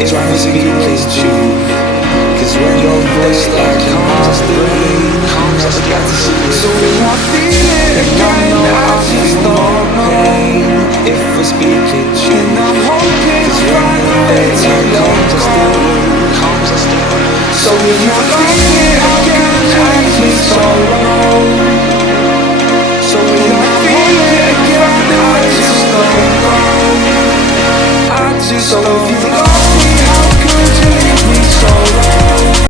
if I speak is true. Cause when your voice like calms the rain, so when I feel it again, I just don't pain. If we're speaking true, and I'm hoping cause when the later comes I still so when I feel it again, I just don't know. So when I feel it again, I just don't know. I just so if you know